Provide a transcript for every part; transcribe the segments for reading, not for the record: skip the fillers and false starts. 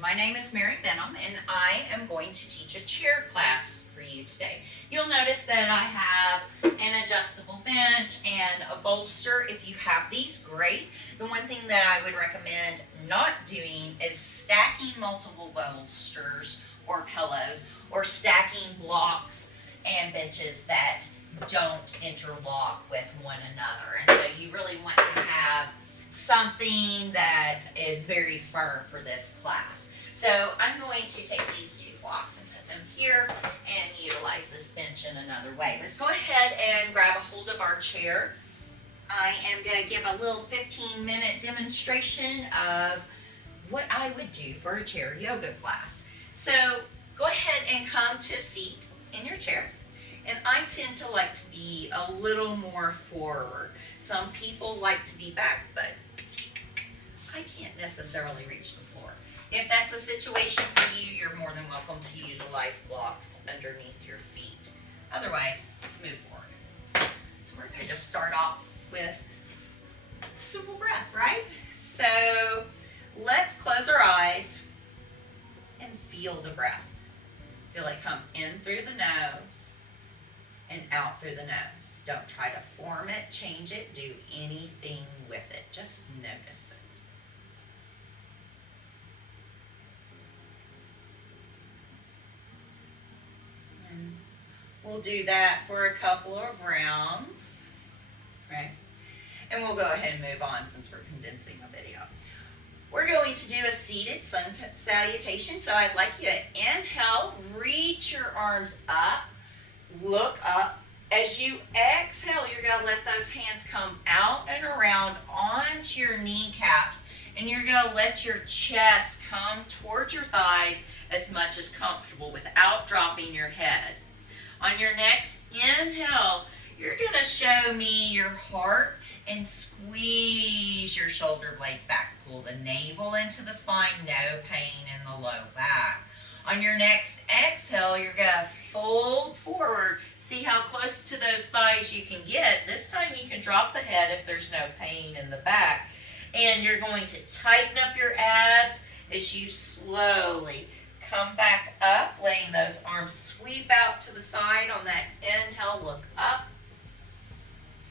My name is Merri Benham, and I am going to teach a chair class for you today. You'll notice that I have an adjustable bench and a bolster. If you have these, great. The one thing that I would recommend not doing is stacking multiple bolsters or pillows, or stacking blocks and benches that don't interlock with one another. And so you really want to have something that is very firm for this class. So I'm going to take these two blocks and put them here and utilize this bench in another way. Let's go ahead and grab a hold of our chair. I am going to give a little 15-minute demonstration of what I would do for a chair yoga class. So go ahead and come to a seat in your chair. And I tend to like to be a little more forward. Some people like to be back, but I can't necessarily reach the floor. If that's a situation for you, you're more than welcome to utilize blocks underneath your feet. Otherwise, move forward. So we're going to just start off with simple breath, right? So let's close our eyes and feel the breath. Feel it come in through the nose and out through the nose. Don't try to form it, change it, do anything with it. Just notice it. And we'll do that for a couple of rounds, right? And we'll go ahead and move on since we're condensing the video. We're going to do a seated sun salutation. So I'd like you to inhale, reach your arms up, look up. As you exhale, you're going to let those hands come out and around onto your kneecaps. And you're going to let your chest come towards your thighs as much as comfortable without dropping your head. On your next inhale, you're going to show me your heart and squeeze your shoulder blades back. Pull the navel into the spine, no pain in the low back. On your next exhale, you're going to fold forward. See how close to those thighs you can get. This time you can drop the head if there's no pain in the back. And you're going to tighten up your abs as you slowly come back up, letting those arms sweep out to the side. On that inhale, look up.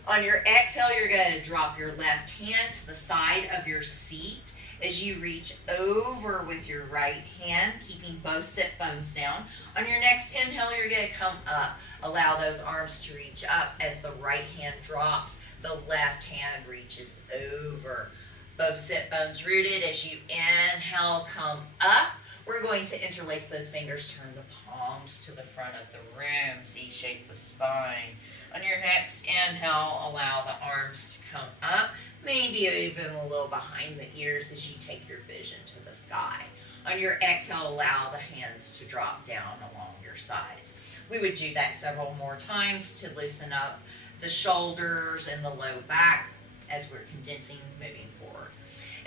On your exhale, you're going to drop your left hand to the side of your seat as you reach over with your right hand, keeping both sit bones down. On your next inhale, you're going to come up. Allow those arms to reach up as the right hand drops. The left hand reaches over. Both sit bones rooted. As you inhale, come up. We're going to interlace those fingers, turn the palms to the front of the room, C-shape the spine. On your next inhale, allow the arms to come up, maybe even a little behind the ears as you take your vision to the sky. On your exhale, allow the hands to drop down along your sides. We would do that several more times to loosen up the shoulders and the low back as we're condensing, moving forward.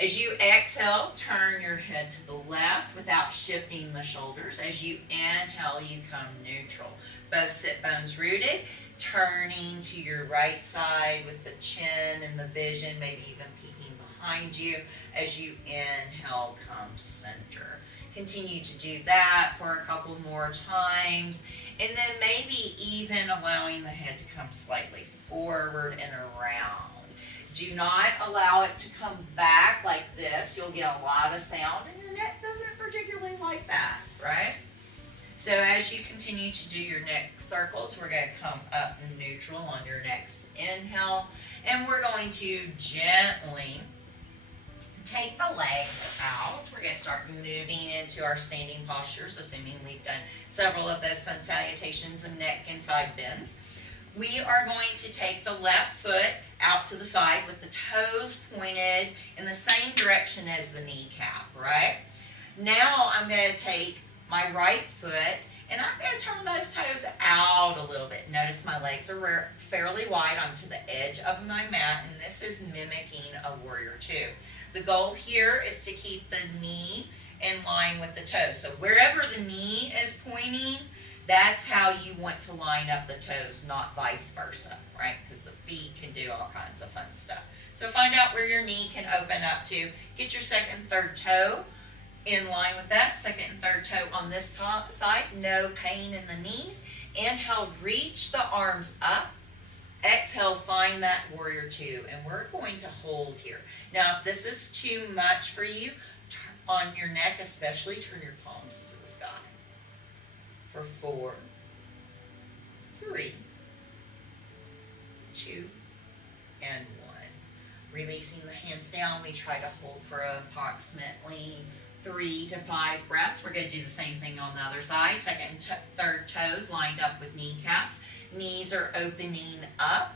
As you exhale, turn your head to the left without shifting the shoulders. As you inhale, you come neutral. Both sit bones rooted. Turning to your right side with the chin and the vision, maybe even peeking behind you. As you inhale, come center. Continue to do that for a couple more times. And then maybe even allowing the head to come slightly forward and around. Do not allow it to come back like this. You'll get a lot of sound and your neck doesn't particularly like that, right? So as you continue to do your neck circles, we're going to come up neutral on your next inhale. And we're going to gently take the legs out. We're going to start moving into our standing postures, assuming we've done several of those sun salutations and neck and side bends. We are going to take the left foot out to the side with the toes pointed in the same direction as the kneecap, right? Now I'm going to take my right foot, and I'm going to turn those toes out a little bit. Notice my legs are fairly wide onto the edge of my mat, and this is mimicking a warrior two. The goal here is to keep the knee in line with the toes. So wherever the knee is pointing, that's how you want to line up the toes, not vice versa, right? Because the feet can do all kinds of fun stuff. So find out where your knee can open up to. Get your second, third toe In line with that, second and third toe on this top side, no pain in the knees. Inhale, reach the arms up. Exhale, find that warrior two, and we're going to hold here. Now, if this is too much for you, on your neck especially, turn your palms to the sky. For 4, 3, 2, and 1. Releasing the hands down, we try to hold for approximately 3 to 5 breaths. We're going to do the same thing on the other side. Second and third toes lined up with kneecaps. Knees are opening up.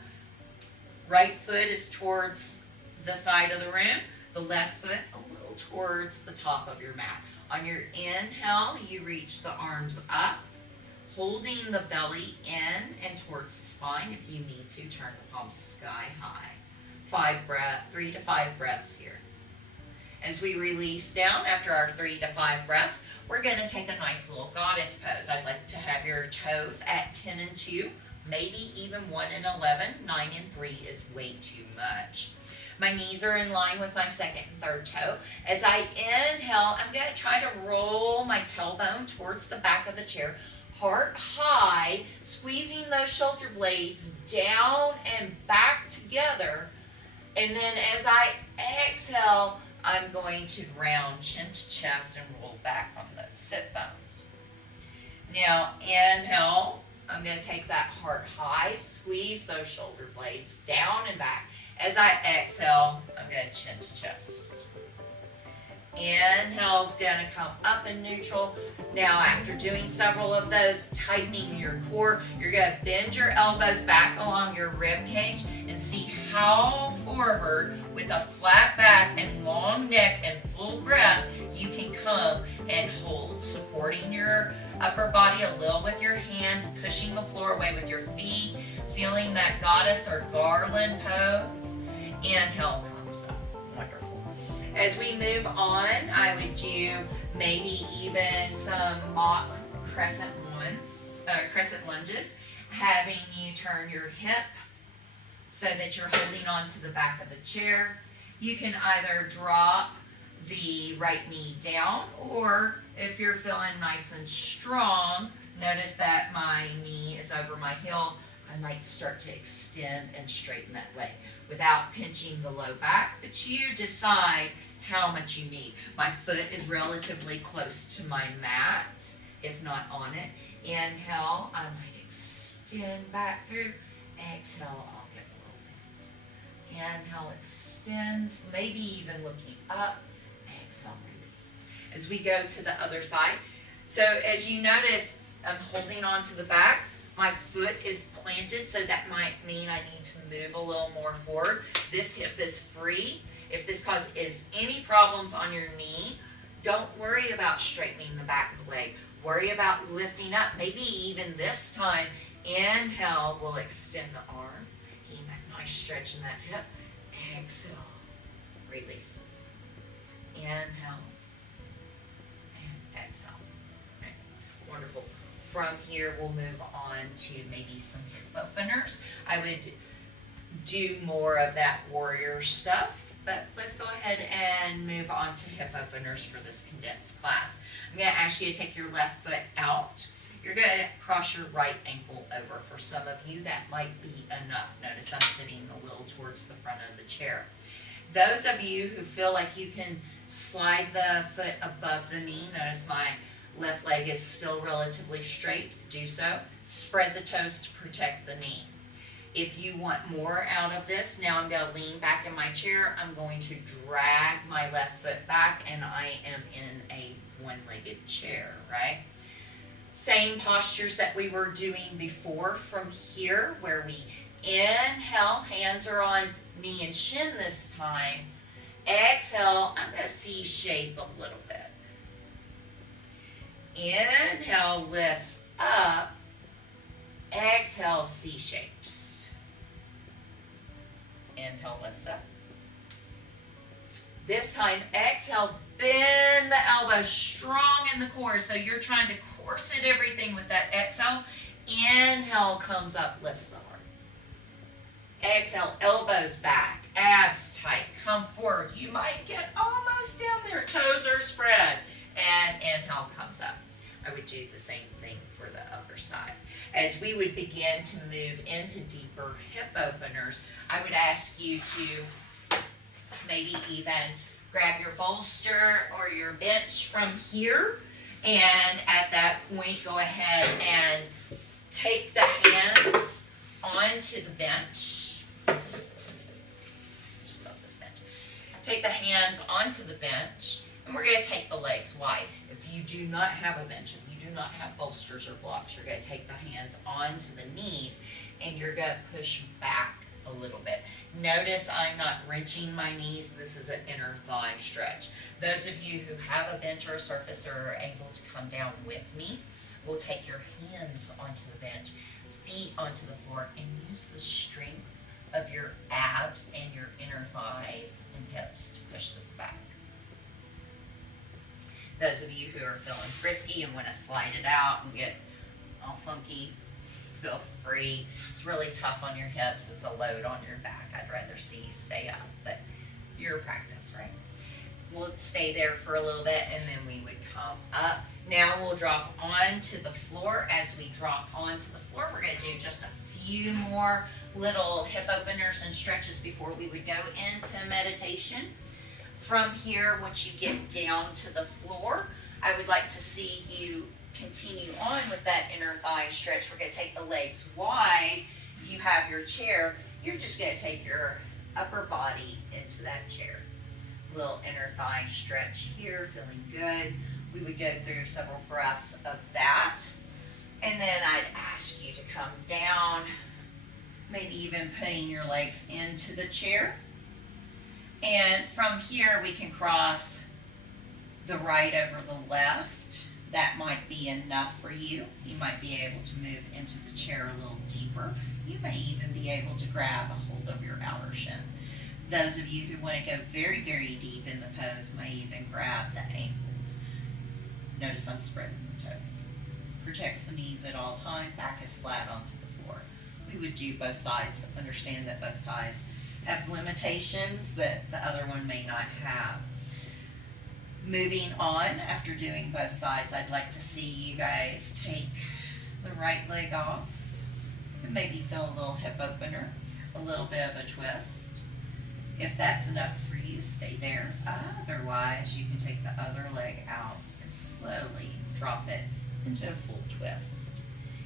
Right foot is towards the side of the room. The left foot a little towards the top of your mat. On your inhale, you reach the arms up, holding the belly in and towards the spine. If you need to, turn the palms sky high. 3 to 5 breaths here. As we release down after our 3 to 5 breaths, we're going to take a nice little goddess pose. I'd like to have your toes at 10 and 2, maybe even 1 and 11. 9 and 3 is way too much. My knees are in line with my second and third toe. As I inhale, I'm going to try to roll my tailbone towards the back of the chair, heart high, squeezing those shoulder blades down and back together. And then as I exhale, I'm going to ground chin to chest and roll back on those sit bones. Now, inhale, I'm going to take that heart high, squeeze those shoulder blades down and back. As I exhale, I'm going to chin to chest. Inhale is going to come up in neutral. Now, after doing several of those, tightening your core, you're going to bend your elbows back along your rib cage and see how forward with a flat back and long neck and full breath you can come and hold, supporting your upper body a little with your hands, pushing the floor away with your feet, feeling that goddess or garland pose. Inhale comes up. Wonderful. As we move on, I would do maybe even some mock crescent lunges, having you turn your hip so that you're holding onto the back of the chair. You can either drop the right knee down, or if you're feeling nice and strong, notice that my knee is over my heel. I might start to extend and straighten that leg without pinching the low back, but you decide how much you need. My foot is relatively close to my mat, if not on it. Inhale, I might extend back through. Exhale, I'll get a little bit. Inhale, extends, maybe even looking up. Exhale, releases. As we go to the other side. So as you notice, I'm holding on to the back. My foot is planted, so that might mean I need to move a little more forward. This hip is free. If this causes any problems on your knee, don't worry about straightening the back of the leg. Worry about lifting up. Maybe even this time, inhale, we'll extend the arm. Getting that nice stretch in that hip. Exhale, releases. Inhale, and exhale. Okay. Wonderful. From here, we'll move on to maybe some hip openers. I would do more of that warrior stuff, but let's go ahead and move on to hip openers for this condensed class. I'm going to ask you to take your left foot out. You're going to cross your right ankle over. For some of you, that might be enough. Notice I'm sitting a little towards the front of the chair. Those of you who feel like you can slide the foot above the knee, notice my left leg is still relatively straight, do so. Spread the toes to protect the knee. If you want more out of this, now I'm going to lean back in my chair. I'm going to drag my left foot back, and I am in a one-legged chair, right? Same postures that we were doing before from here, where we inhale, hands are on knee and shin this time. Exhale, I'm going to C-shape a little bit. Inhale, lifts up. Exhale, C-shapes. Inhale, lifts up. This time, exhale, bend the elbows strong in the core. So you're trying to corset everything with that exhale. Inhale comes up, lifts the heart. Exhale, elbows back, abs tight, come forward. You might get almost down there, toes are spread. side. As we would begin to move into deeper hip openers, I would ask you to maybe even grab your bolster or your bench from here, and at that point go ahead and take the hands onto the bench. Just love this bench. Take the hands onto the bench, and we're going to take the legs wide. If you do not have a bench, if you do not have bolsters or blocks, you're going to take the hands onto the knees, and you're going to push back a little bit. Notice I'm not wrenching my knees. This is an inner thigh stretch. Those of you who have a bench or a surface or are able to come down with me will take your hands onto the bench, feet onto the floor, and use the strength of your abs and your inner thighs and hips to push this back. Those of you who are feeling frisky and want to slide it out and get all funky, feel free. It's really tough on your hips. It's a load on your back. I'd rather see you stay up, but your practice, right? We'll stay there for a little bit, and then we would come up. Now we'll drop onto the floor. As we drop onto the floor, we're going to do just a few more little hip openers and stretches before we would go into meditation. From here, once you get down to the floor, I would like to see you continue on with that inner thigh stretch. We're going to take the legs wide. If you have your chair, you're just going to take your upper body into that chair. Little inner thigh stretch here, feeling good. We would go through several breaths of that. And then I'd ask you to come down, maybe even putting your legs into the chair. And from here, we can cross the right over the left. That might be enough for you. You might be able to move into the chair a little deeper. You may even be able to grab a hold of your outer shin. Those of you who want to go very, very deep in the pose may even grab the ankles. Notice I'm spreading the toes. Protects the knees at all times. Back is flat onto the floor. We would do both sides. Understand that both sides have limitations that the other one may not have. Moving on, after doing both sides, I'd like to see you guys take the right leg off and maybe feel a little hip opener, a little bit of a twist. If that's enough for you, stay there. Otherwise, you can take the other leg out and slowly drop it into a full twist.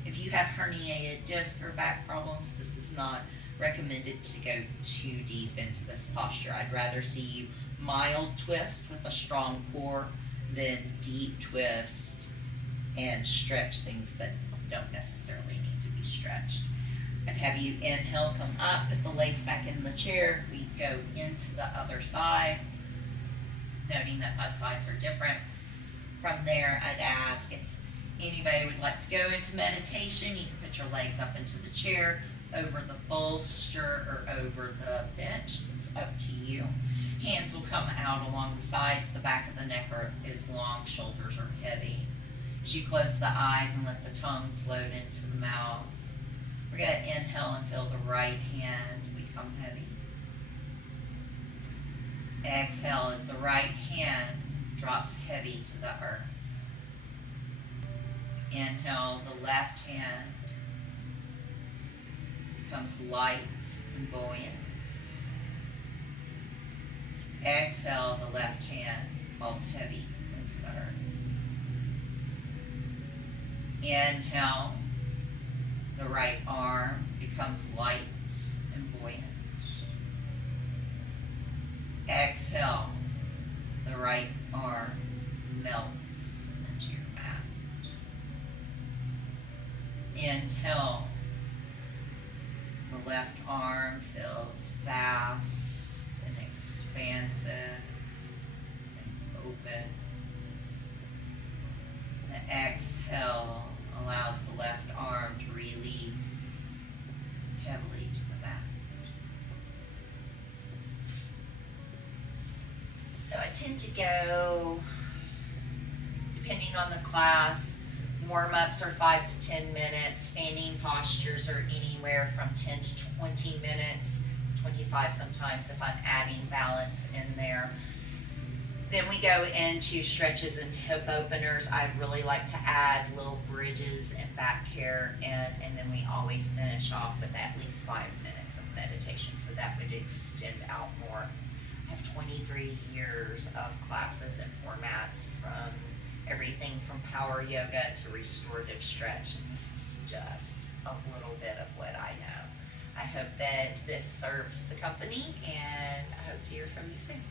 If you have herniated disc or back problems, this is not recommended to go too deep into this posture. I'd rather see you mild twist with a strong core than deep twist and stretch things that don't necessarily need to be stretched. And have you inhale, come up, put the legs back in the chair. We go into the other side, noting that both sides are different. From there, I'd ask if anybody would like to go into meditation. You can put your legs up into the chair, over the bolster, or over the bench. It's up to you. Hands will come out along the sides. The back of the neck is long, shoulders are heavy. As you close the eyes and let the tongue float into the mouth, we're going to inhale and feel the right hand become heavy. Exhale as the right hand drops heavy to the earth. Inhale, the left hand becomes light and buoyant. Exhale, the left hand falls heavy into the earth. Inhale, the right arm becomes light and buoyant. Exhale, the right arm melts into your mat. Inhale, the left arm feels vast and expansive and open. The exhale allows the left arm to release heavily to the mat. So I tend to go, depending on the class, warm-ups are 5 to 10 minutes. Standing postures are anywhere from 10 to 20 minutes, 25 sometimes if I'm adding balance in there. Then we go into stretches and hip openers. I really like to add little bridges and back care in, and then we always finish off with at least 5 minutes of meditation, so that would extend out more. I have 23 years of classes and formats, from everything from power yoga to restorative stretch, and this is just a little bit of what I know. I hope that this serves the company, and I hope to hear from you soon.